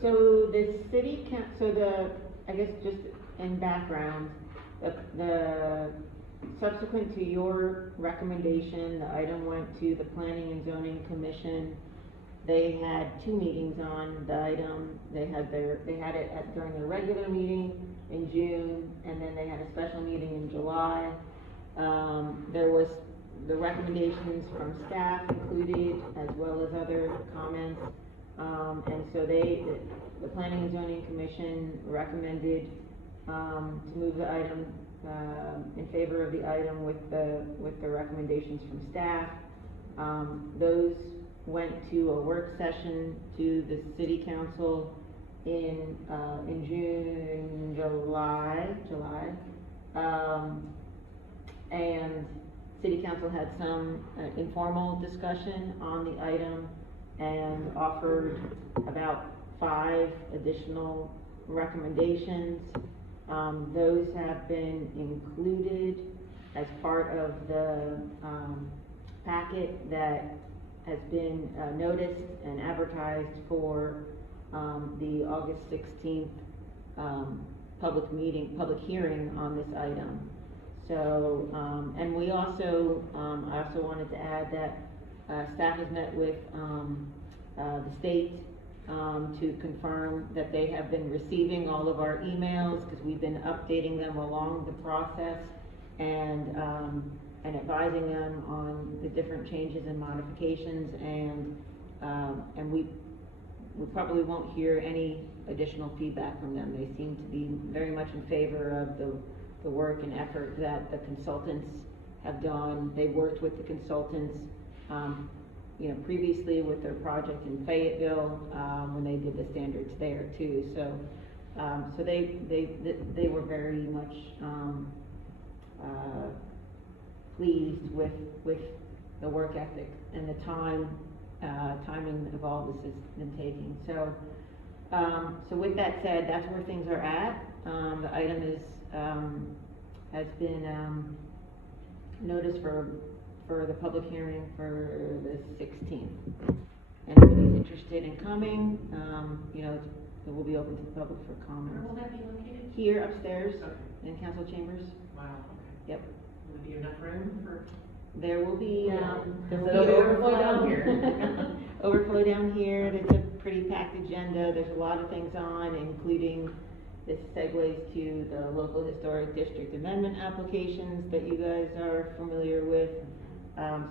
So the city I guess just in background, the subsequent to your recommendation, the item went to the Planning and Zoning Commission. They had 2 meetings on the item. They had it during their regular meeting in June, and then they had a special meeting in July. There was the recommendations from staff included, as well as other comments. And so the Planning and Zoning Commission recommended, to move the item, in favor of the item with the recommendations from staff. Those went to a work session to the city council in June, July. And city council had some informal discussion on the item and offered about 5 additional recommendations. Those have been included as part of the packet that has been noticed and advertised for the August 16th public hearing on this item. So, and we also, I also wanted to add that staff has met with the state to confirm that they have been receiving all of our emails, because we've been updating them along the process and advising them on the different changes and modifications, and we probably won't hear any additional feedback from them. They seem to be very much in favor of the work and effort that the consultants have done. They worked with the consultants, previously with their project in Fayetteville, when they did the standards there too. So, so they were very much pleased with the work ethic and the timing of all this has been taking. So, so with that said, that's where things are at. The item is has been noticed for the public hearing for the 16th. Anybody's interested in coming, it will be open to the public for comments. Where will that be located? Here upstairs Okay. in council chambers. Wow, okay. Yep. Will there be enough room for? There will be, there will So be overflow overflow down here. Overflow down here. It's a pretty packed agenda. There's a lot of things on, including this segues to the local historic district amendment applications that you guys are familiar with.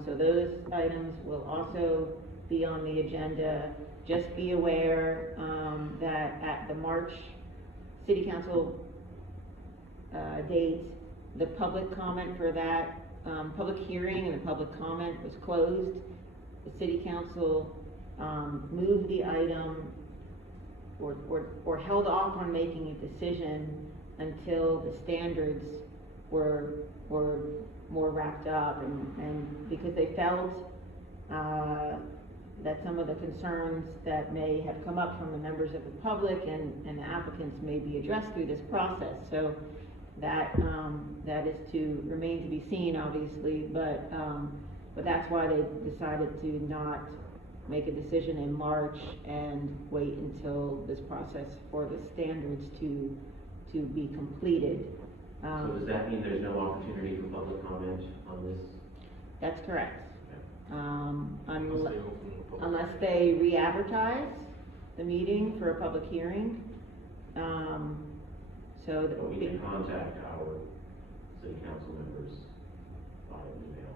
So those items will also be on the agenda. Just be aware that at the March City Council date, the public comment for that public hearing and the public comment was closed. The City Council moved the item or held off on making a decision until the standards were more wrapped up, and because they felt that some of the concerns that may have come up from the members of the public and the applicants may be addressed through this process. So that is to remain to be seen, obviously, but that's why they decided to not make a decision in March and wait until this process for the standards to be completed. So does that mean there's no opportunity for public comment on this? That's correct. Unless they open the public Unless hearing. they re-advertise the meeting for a public hearing. So But we can contact our city council members by email.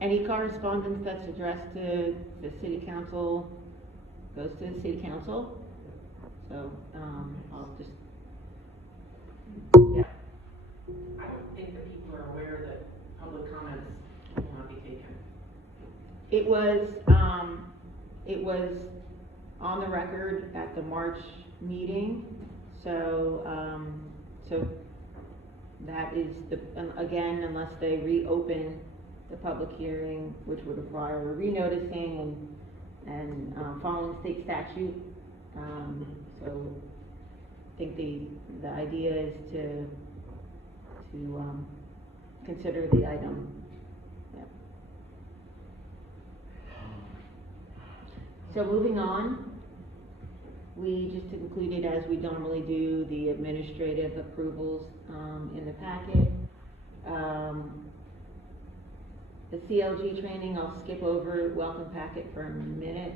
any correspondence that's addressed to the city council goes to the city council. So, I'll just, yeah. I would think that people are aware that public comments will not be taken. It it was on the record at the March meeting, so, so that is again, unless they reopen the public hearing, which would require renoticing and following state statute. So I think the idea is to consider the item. Yep. So moving on, we just included, as we normally do, the administrative approvals in the packet. The CLG training, I'll skip over welcome packet for a minute.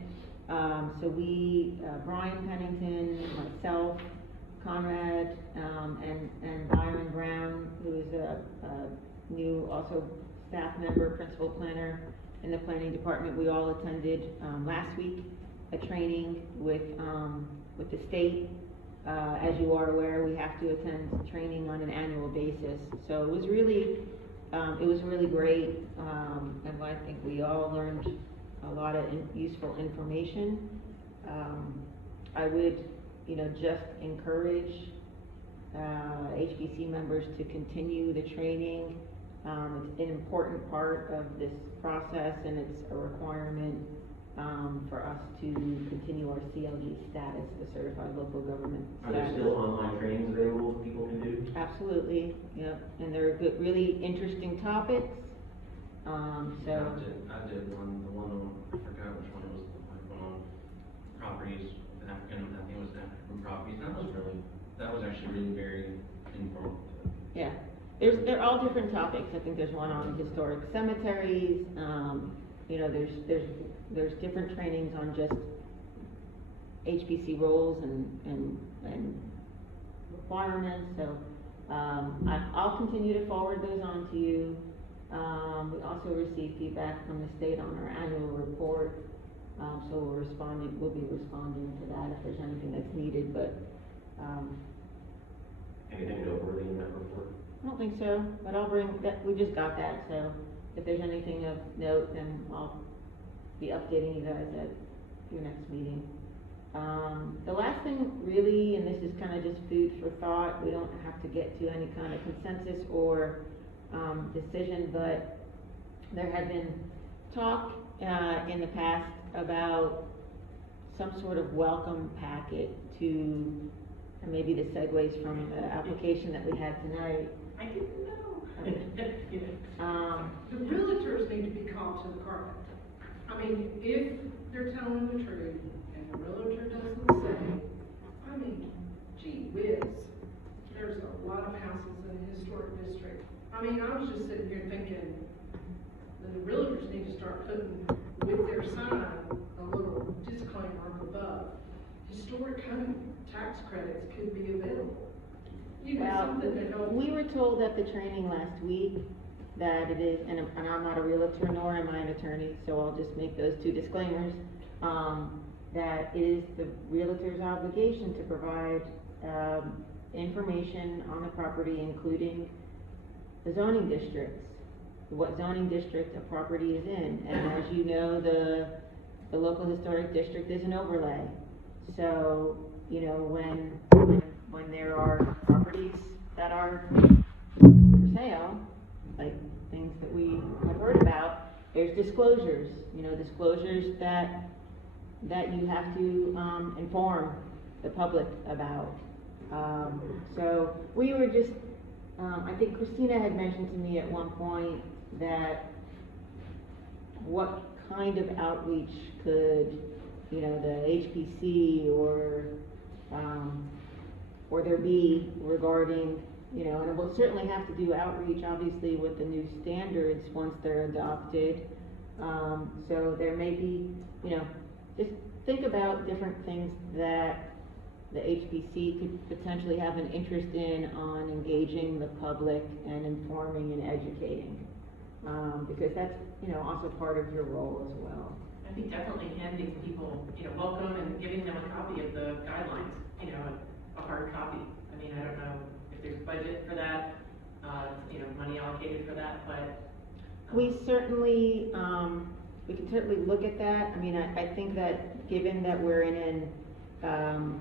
So we, Brian Pennington, myself, Conrad, and Byron Brown, who is a new also staff member, principal planner in the planning department, we all attended last week a training with the state. As you are aware, we have to attend training on an annual basis. So it was really great, and I think we all learned a lot of useful information. I would, just encourage HPC members to continue the training. It's an important part of this process, and it's a requirement for us to continue our CLG status, the Certified Local Government Are there status. still online trainings available that people can do? Absolutely, yep, and they're good, really interesting topics. So I did one, the one on, I forgot which one it was, the one on properties, African, I think it was African properties, that was actually really very informative. yeah, they're all different topics. I think there's one on historic cemeteries. There's different trainings on just HPC roles and requirements. So I'll continue to forward those on to you. We also received feedback from the state on our annual report, so we'll be responding to that if there's anything that's needed, but Anything noteworthy in that report? I don't think so, but I'll bring that, we just got that, so if there's anything of note, then I'll be updating you guys at your next meeting. The last thing really, and this is kind of just food for thought, we don't have to get to any kind of consensus or decision, but there had been talk in the past about some sort of welcome packet to, and maybe this segues from the application that we had tonight. I didn't know. Okay. The realtors need to be called to the carpet. I mean, if they're telling the truth and the realtor doesn't say, gee whiz, there's a lot of houses in the historic district. I was just sitting here thinking, the realtors need to start putting with their sign a little disclaimer up above. Historic home tax credits could be available. Something that helps. We were told at the training last week that it is, and I'm not a realtor nor am I an attorney, so I'll just make those two disclaimers, that it is the realtor's obligation to provide information on the property, including the zoning districts, what zoning district a property is in. And as you know, the local historic district is an overlay. So, when there are properties that are for sale, like things that we have heard about, there's disclosures, disclosures that you have to inform the public about. So we were just, I think Christina had mentioned to me at one point that what kind of outreach could, the HPC or there be regarding, and we'll certainly have to do outreach, obviously, with the new standards once they're adopted. So there may be, just think about different things that the HPC could potentially have an interest in on engaging the public and informing and educating. Because that's, also part of your role as well. I think definitely handing people, welcome and giving them a copy of the guidelines, a hard copy. I don't know if there's budget for that, money allocated for that, but. We certainly, we can certainly look at that. I mean, I think that given that we're in an,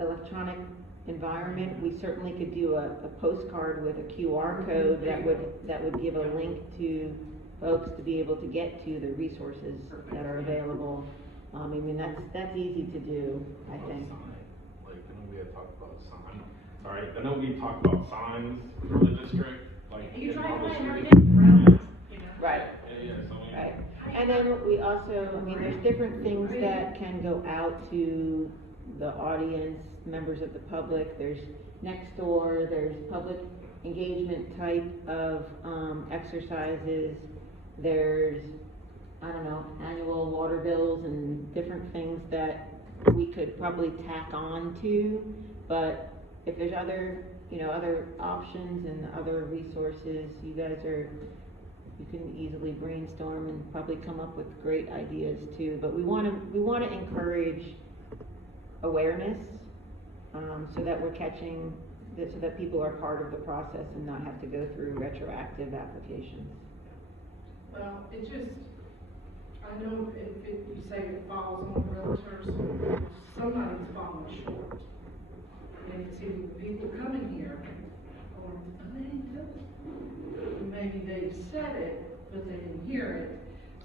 electronic environment, we certainly could do a postcard with a QR code that would give a link to folks to be able to get to the resources that are available. I mean, that's easy to do, I think. Like, I know we had talked about signs, sorry, I know we talked about signs for the district, like. You in drive all the by every day, streets. around, you know? Right. Yeah, so we. Right, and then we also, I mean, there's different things that can go out to the audience, members of the public, there's next door, there's public engagement type of, exercises, there's, I don't know, annual water bills and different things that we could probably tack on to, but if there's other, other options and other resources, you can easily brainstorm and probably come up with great ideas too, but we wanna encourage awareness, so that we're catching, so that people are part of the process and not have to go through retroactive applications. Well, it just, I know if you say it falls on realtors, somebody's falling short. And see, the people coming here, or, they didn't tell us. Maybe they said it, but they didn't hear it.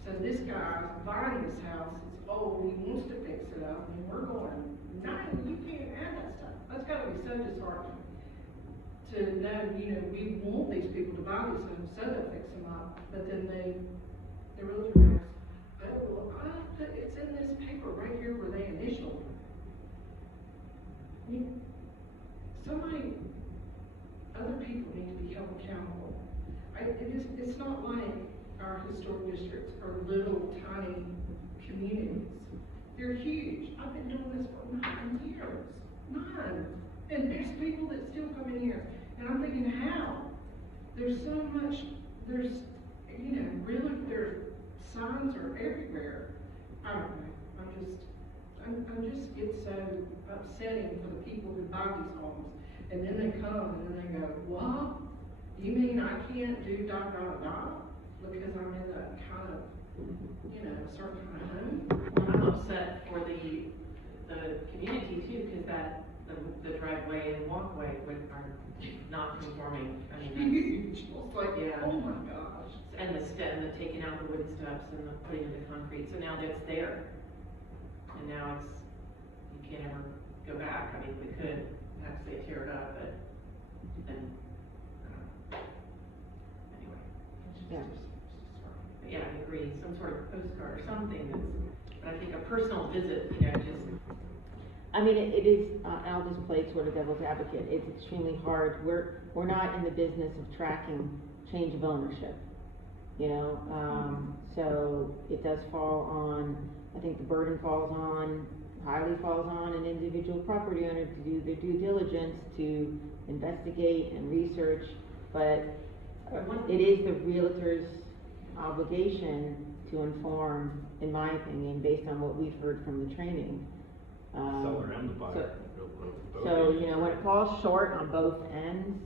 So this guy buying this house is, he wants to fix it up, and we're going, no, you can't have that stuff. That's gotta be so disheartening. To know, we want these people to buy these homes so they'll fix them up, but then the realtor goes, it's in this paper right here where they initialed. Other people need to be held accountable. It's not like our historic districts are little tiny communities. They're huge. I've been doing this for 9 years. 9. And there's people that still come in here. And I'm thinking, how? There's so much, there's signs are everywhere. I don't know. I'm just, it's so upsetting for the people who buy these homes. And then they come and then they go, what? You mean I can't do ... because I'm in a kind of, certain kind of home? Well, I'm upset for the community too, because the driveway and walkway are not conforming. I mean, Huge. It's like, yeah. oh my gosh. And the taking out the wooden steps and the putting in the concrete, so now that's there. And now you can't ever go back. I mean, we could have to say tear it up, but then, anyway. Yeah. But yeah, I agree, some sort of postcard or something but I think a personal visit, just. I mean, it is, I'll just play sort of devil's advocate, it's extremely hard, we're not in the business of tracking change of ownership, so it does fall on, I think the burden highly falls on an individual property owner to do their due diligence, to investigate and research, but it is the realtor's obligation to inform, in my opinion, based on what we've heard from the training. Seller and the buyer. So, when it falls short on both ends,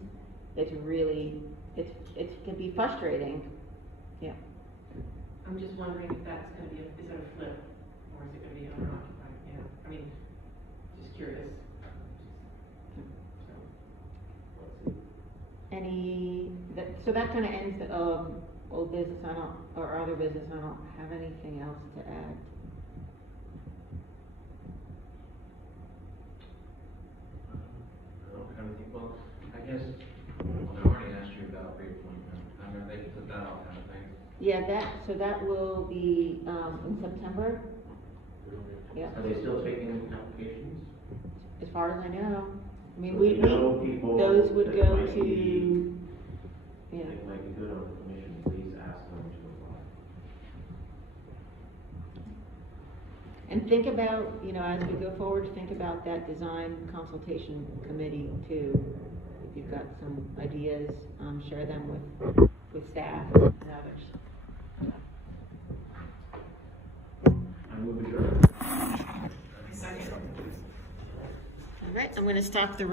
it's really, it can be frustrating, yeah. I'm just wondering if that's gonna be, is it a flip, or is it gonna be owner occupied, I mean, just curious. So that kinda ends the, old business, or other business, I don't have anything else to add. I don't have anything, well, I guess, I already asked you about reappointment, I know they can put that off, haven't they? Yeah, that will be, in September, yeah, Are they still taking applications? as far as I know. I mean, So you know people those would that go might to, be- yeah. It might be good on the commission, please ask them to apply. And think about, as we go forward, think about that design consultation committee too. If you've got some ideas, share them with staff and others. I move adjourned. All right, I'm gonna stop the recording.